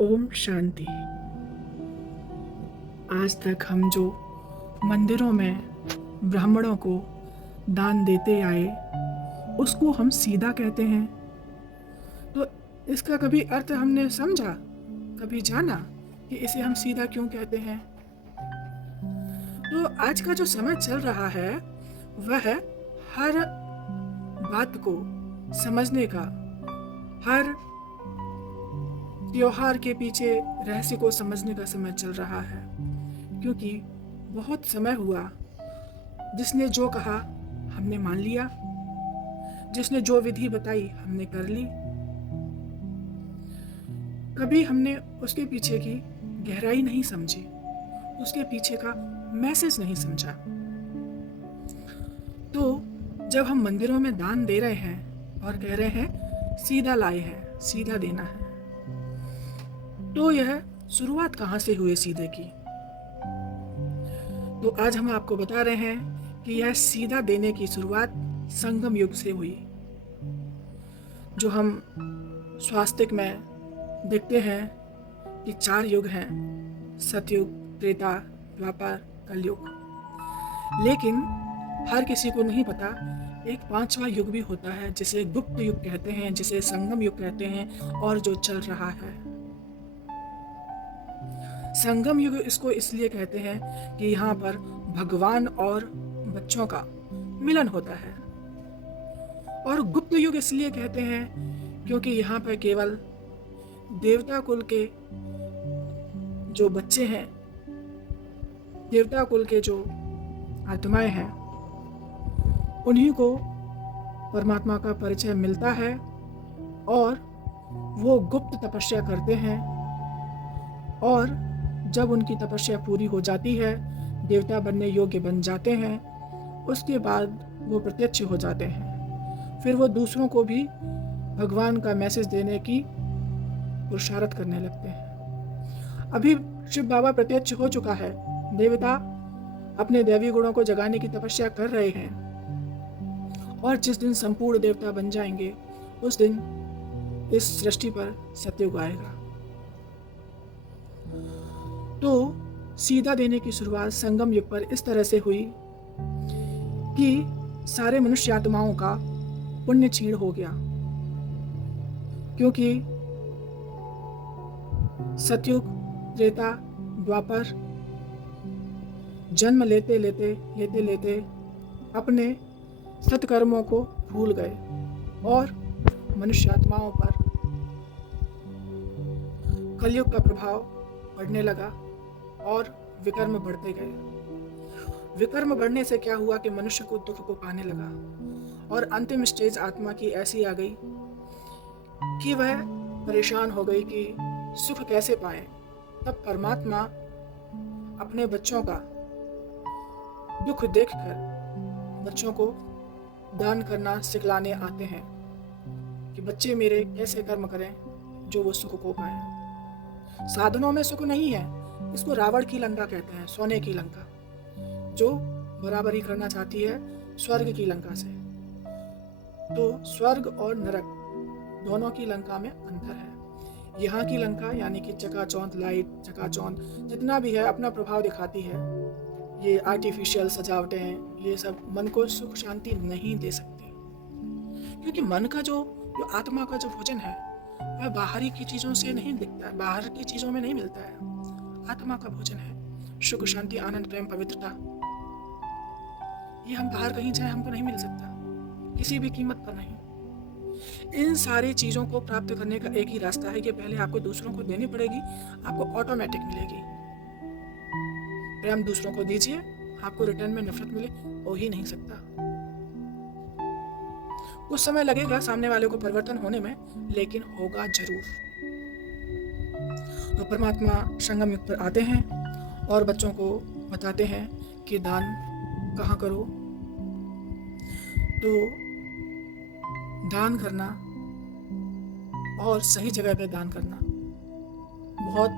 ओम शांति। आज तक हम जो मंदिरों में ब्राह्मणों को दान देते आए उसको हम सीधा कहते हैं। तो इसका कभी अर्थ हमने समझा, कभी जाना कि इसे हम सीधा क्यों कहते हैं? तो आज का जो समय चल रहा है वह हर बात को समझने का, हर त्योहार के पीछे रहस्य को समझने का समय चल रहा है, क्योंकि बहुत समय हुआ जिसने जो कहा हमने मान लिया, जिसने जो विधि बताई हमने कर ली। कभी हमने उसके पीछे की गहराई नहीं समझी, उसके पीछे का मैसेज नहीं समझा। तो जब हम मंदिरों में दान दे रहे हैं और कह रहे हैं सीधा लाए हैं, सीधा देना है, तो यह शुरुआत कहाँ से हुई सीधे की? तो आज हम आपको बता रहे हैं कि यह सीधा देने की शुरुआत संगम युग से हुई। जो हम स्वास्तिक में देखते हैं कि 4 युग हैं, सतयुग, त्रेता, द्वापर, कलयुग। लेकिन हर किसी को नहीं पता एक 5वां युग भी होता है जिसे गुप्त युग कहते हैं, जिसे संगम युग कहते हैं, और जो चल रहा है। संगम युग इसको इसलिए कहते हैं कि यहाँ पर भगवान और बच्चों का मिलन होता है। और गुप्त युग इसलिए कहते हैं क्योंकि यहाँ पर केवल देवता कुल के जो बच्चे हैं, देवता कुल के जो आत्माएं हैं, उन्हीं को परमात्मा का परिचय मिलता है और वो गुप्त तपस्या करते हैं। और जब उनकी तपस्या पूरी हो जाती है, देवता बनने योग्य बन जाते हैं, उसके बाद वो प्रत्यक्ष हो जाते हैं। फिर वो दूसरों को भी भगवान का मैसेज देने की पुरुषार्थ करने लगते हैं। अभी शिव बाबा प्रत्यक्ष हो चुका है, देवता अपने दैवी गुणों को जगाने की तपस्या कर रहे हैं, और जिस दिन संपूर्ण देवता बन जाएंगे उस दिन इस सृष्टि पर सतयुग आएगा। तो सीधा देने की शुरुआत संगम युग पर इस तरह से हुई कि सारे मनुष्य आत्माओं का पुण्य क्षीण हो गया, क्योंकि सतयुग, त्रेता, द्वापर जन्म लेते लेते अपने सत्कर्मों को भूल गए और मनुष्य आत्माओं पर कलयुग का प्रभाव बढ़ने लगा और विकर्म बढ़ते गए। विकर्म बढ़ने से क्या हुआ कि मनुष्य को दुख को पाने लगा, और अंतिम स्टेज आत्मा की ऐसी आ गई कि वह परेशान हो गई कि सुख कैसे पाए। तब परमात्मा अपने बच्चों का दुख देखकर बच्चों को दान करना सिखलाने आते हैं कि बच्चे मेरे कैसे कर्म करें जो वो सुख को पाए। साधनों में सुख नहीं है, इसको रावण की लंका कहते हैं, सोने की लंका, जो बराबरी करना चाहती है स्वर्ग की लंका से। तो स्वर्ग और नरक दोनों की लंका में अंतर है। यहाँ की लंका यानी कि चकाचौंध लाइट, चकाचौंध जितना भी है अपना प्रभाव दिखाती है। ये आर्टिफिशियल सजावटें हैं, ये सब मन को सुख शांति नहीं दे सकती, क्योंकि मन का जो आत्मा का जो भोजन है वह बाहरी की चीज़ों से नहीं दिखता है, बाहर की चीज़ों में नहीं मिलता है। आत्मा का भोजन है सुख शांति, आनंद, प्रेम, पवित्रता। ये हम बाहर कहीं जाए हमको नहीं मिल सकता, किसी भी कीमत पर नहीं। इन सारी चीज़ों को प्राप्त करने का एक ही रास्ता है कि पहले आपको दूसरों को देनी पड़ेगी, आपको ऑटोमेटिक मिलेगी। प्रेम दूसरों को दीजिए, आपको रिटर्न में नफरत मिले, हो ही नहीं सकता। कुछ समय लगेगा सामने वाले को परिवर्तन होने में, लेकिन होगा जरूर। तो परमात्मा संगम युग पर आते हैं और बच्चों को बताते हैं कि दान कहाँ करो। तो दान करना और सही जगह पे दान करना बहुत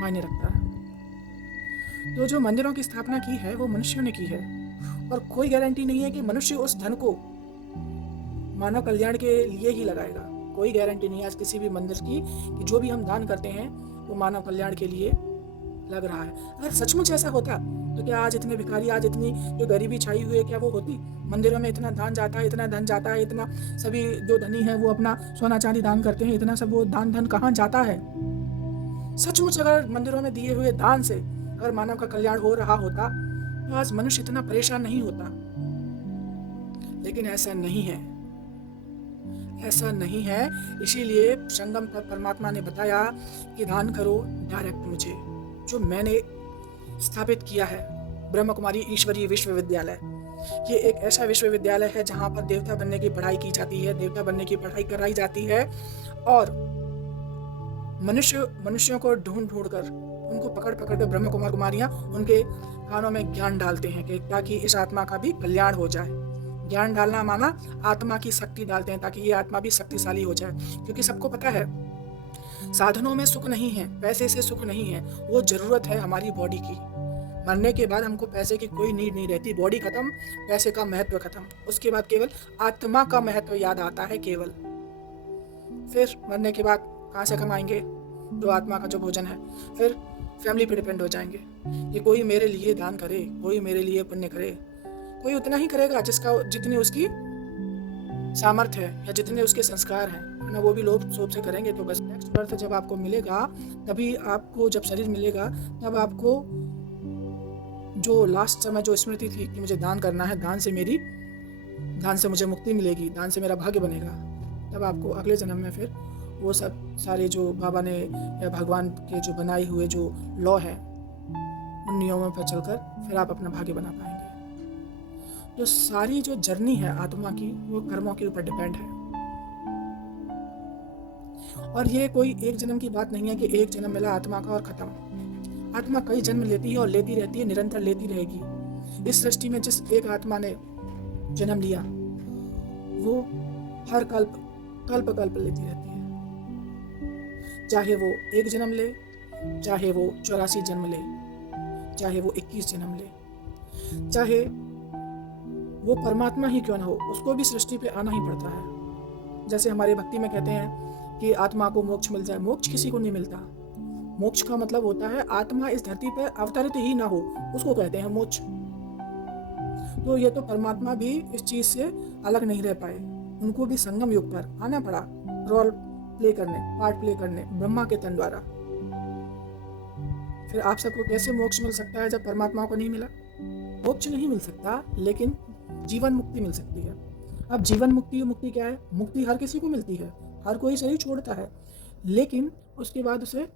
मायने रखता है। तो जो मंदिरों की स्थापना की है वो मनुष्यों ने की है, और कोई गारंटी नहीं है कि मनुष्य उस धन को मानव कल्याण के लिए ही लगाएगा। कोई गारंटी नहीं है आज किसी भी मंदिर की कि जो भी हम दान करते हैं वो मानव कल्याण के लिए लग रहा है। अगर सचमुच ऐसा होता तो क्या आज इतने भिखारी, आज इतनी जो गरीबी छाई हुई है, क्या वो होती? मंदिरों में इतना दान जाता है, इतना धन जाता है, इतना सभी जो धनी है वो अपना सोना चांदी दान करते हैं, इतना सब वो दान धन कहाँ जाता है? सचमुच अगर मंदिरों में दिए हुए दान से अगर मानव का कल्याण हो रहा होता तो आज मनुष्य इतना परेशान नहीं होता। लेकिन ऐसा नहीं है, ऐसा नहीं है। इसीलिए संगम पर परमात्मा ने बताया कि दान करो डायरेक्ट मुझे, जो मैंने स्थापित किया है ब्रह्म कुमारी ईश्वरीय विश्वविद्यालय। ये एक ऐसा विश्वविद्यालय है जहाँ पर देवता बनने की पढ़ाई की जाती है, देवता बनने की पढ़ाई कराई जाती है और मनुष्यों को ढूंढ कर उनको पकड़ कर ब्रह्म कुमार कुमारियाँ उनके कानों में ज्ञान डालते हैं कि ताकि इस आत्मा का भी कल्याण हो जाए। ज्ञान डालना माना आत्मा की शक्ति डालते हैं ताकि ये आत्मा भी शक्तिशाली हो जाए। क्योंकि सबको पता है साधनों में सुख नहीं है, पैसे से सुख नहीं है, वो जरूरत है हमारी बॉडी की। मरने के बाद हमको पैसे की कोई नीड नहीं रहती, बॉडी खत्म, पैसे का महत्व खत्म, उसके बाद केवल आत्मा का महत्व याद आता है केवल। फिर मरने के बाद कहाँ से कमाएंगे? जो आत्मा का जो भोजन है। फिर फैमिली पे डिपेंड हो जाएंगे कि कोई मेरे लिए दान करे, कोई मेरे लिए पुण्य करे। कोई उतना ही करेगा जितनी उसकी सामर्थ्य है या जितने उसके संस्कार हैं, ना वो भी लोभ शोभ से करेंगे। तो बस नेक्स्ट बर्थ जब आपको मिलेगा, तभी आपको जब शरीर मिलेगा तब आपको जो लास्ट समय जो स्मृति थी कि मुझे दान करना है, दान से मुझे मुक्ति मिलेगी, दान से मेरा भाग्य बनेगा, तब आपको अगले जन्म में फिर वो सब सारे जो बाबा ने या भगवान के जो बनाए हुए जो लॉ है उन नियमों पर चलकर फिर आप अपना भाग्य बना पाएंगे। तो सारी जो जर्नी है आत्मा की वो कर्मों के ऊपर डिपेंड है। और ये कोई एक जन्म की बात नहीं है कि एक जन्म मिला आत्मा का और खत्म। आत्मा कई जन्म लेती है और लेती रहती है, निरंतर लेती रहेगी। इस सृष्टि में जिस एक आत्मा ने जन्म लिया वो हर कल्प लेती रहती है। चाहे वो एक जन्म ले, चाहे वो 84 जन्म ले, चाहे वो 21 जन्म ले, चाहे वो परमात्मा ही क्यों ना हो, उसको भी सृष्टि पे आना ही पड़ता है। जैसे हमारे भक्ति में कहते हैं कि आत्मा को मोक्ष मिल जाए, मोक्ष किसी को नहीं मिलता। मोक्ष का मतलब होता है आत्मा इस धरती पर अवतरित ही ना हो, उसको कहते हैं मोक्ष। तो ये तो परमात्मा भी इस चीज से अलग नहीं रह पाए, उनको भी संगम युग पर आना पड़ा रोल प्ले करने, पार्ट प्ले करने ब्रह्मा के तन द्वारा। फिर आप सबको कैसे मोक्ष मिल सकता है जब परमात्मा को नहीं मिला? मोक्ष नहीं मिल सकता, लेकिन जीवन मुक्ति मिल सकती है। अब जीवन मुक्ति क्या है? मुक्ति हर किसी को मिलती है, हर कोई शरीर छोड़ता है, लेकिन उसके बाद उसे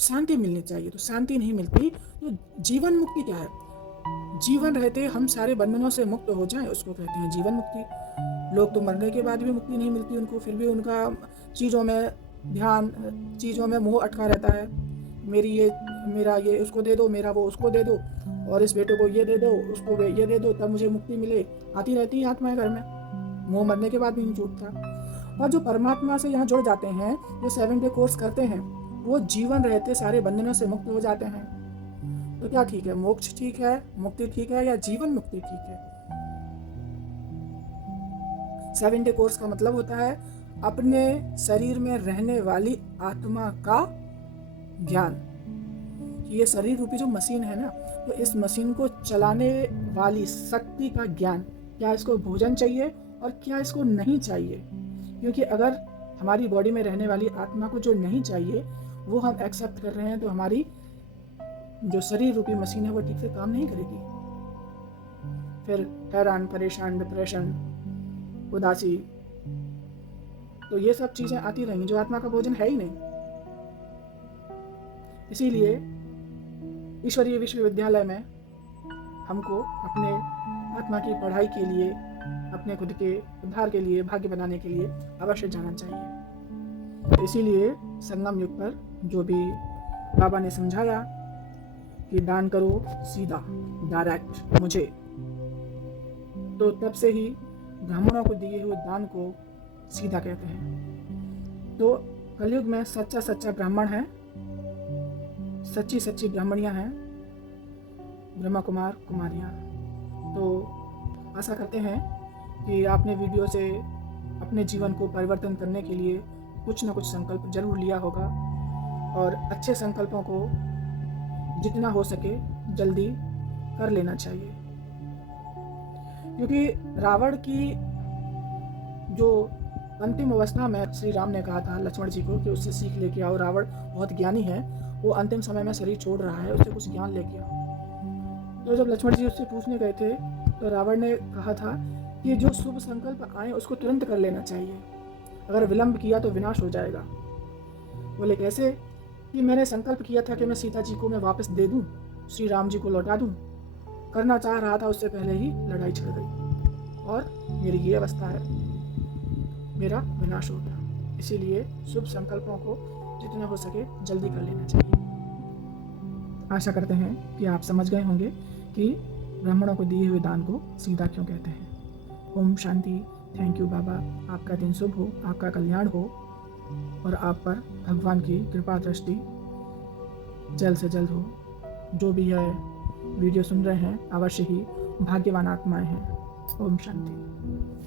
शांति मिलनी चाहिए। तो शांति नहीं मिलती, तो जीवन मुक्ति क्या है? जीवन रहते हम सारे बंधनों से मुक्त हो जाएं, उसको कहते हैं जीवन मुक्ति। लोग तो मरने के बाद भी मुक्ति नहीं मिलती उनको, फिर भी उनका चीज़ों में ध्यान, चीज़ों में मोह अटका रहता है। मेरा ये उसको दे दो, मेरा वो उसको दे दो, और इस बेटे को ये दे दो, उसको ये दे दो, तब मुझे मुक्ति मिले। आती रहती है आत्माएं घर में, मोह मरने के बाद भी नहीं छूटता। और जो परमात्मा से यहाँ जुड़ जाते हैं, जो 7 डे कोर्स करते हैं, वो जीवन रहते सारे बंधनों से मुक्त हो जाते हैं। तो क्या ठीक है? मोक्ष ठीक है, मुक्ति ठीक है, या जीवन मुक्ति ठीक है? 7 डे कोर्स का मतलब होता है अपने शरीर में रहने वाली आत्मा का ज्ञान। ये शरीर रूपी जो मशीन है ना, तो इस मशीन को चलाने वाली शक्ति का ज्ञान। क्या इसको भोजन चाहिए और क्या इसको नहीं चाहिए? क्योंकि अगर हमारी बॉडी में रहने वाली आत्मा को जो नहीं चाहिए वो हम एक्सेप्ट कर रहे हैं, तो हमारी जो शरीर रूपी मशीन है वो ठीक से काम नहीं करेगी। फिर हैरान, परेशान, डिप्रेशन, उदासी, तो ये सब चीजें आती रहेंगी जो आत्मा का भोजन है ही नहीं। इसीलिए ईश्वरीय विश्वविद्यालय में हमको अपने आत्मा की पढ़ाई के लिए, अपने खुद के उद्धार के लिए, भाग्य बनाने के लिए अवश्य जाना चाहिए। तो इसीलिए संगम युग पर जो भी बाबा ने समझाया कि दान करो सीधा, डायरेक्ट मुझे, तो तब से ही ब्राह्मणों को दिए हुए दान को सीधा कहते हैं। तो कलयुग में सच्चा ब्राह्मण है, सच्ची ब्राह्मणियाँ हैं, ब्रह्मा कुमार कुमारियाँ। तो आशा करते हैं कि आपने वीडियो से अपने जीवन को परिवर्तन करने के लिए कुछ न कुछ संकल्प जरूर लिया होगा और अच्छे संकल्पों को जितना हो सके जल्दी कर लेना चाहिए, क्योंकि रावण की जो अंतिम अवस्था में श्री राम ने कहा था लक्ष्मण जी को कि उससे सीख लेके आओ, रावण बहुत ज्ञानी है, वो अंतिम समय में शरीर छोड़ रहा है, उससे कुछ ज्ञान लेके आओ। तो जब लक्ष्मण जी उससे पूछने गए थे तो रावण ने कहा था कि जो शुभ संकल्प आए उसको तुरंत कर लेना चाहिए, अगर विलंब किया तो विनाश हो जाएगा। बोले कैसे? कि मैंने संकल्प किया था कि मैं सीता जी को मैं वापस दे दूं, श्री राम जी को लौटा दूं, करना चाह रहा था, उससे पहले ही लड़ाई छिड़ गई और मेरी ये अवस्था है, मेरा विनाश हो गया। इसीलिए शुभ संकल्पों को जितना हो सके जल्दी कर लेना चाहिए। आशा करते हैं कि आप समझ गए होंगे कि ब्राह्मणों को दिए हुए दान को सीधा क्यों कहते हैं। ओम शांति। थैंक यू बाबा। आपका दिन शुभ हो, आपका कल्याण हो और आप पर भगवान की कृपा दृष्टि जल्द से जल्द हो। जो भी यह वीडियो सुन रहे हैं अवश्य ही भाग्यवान आत्माएं हैं। ओम शांति।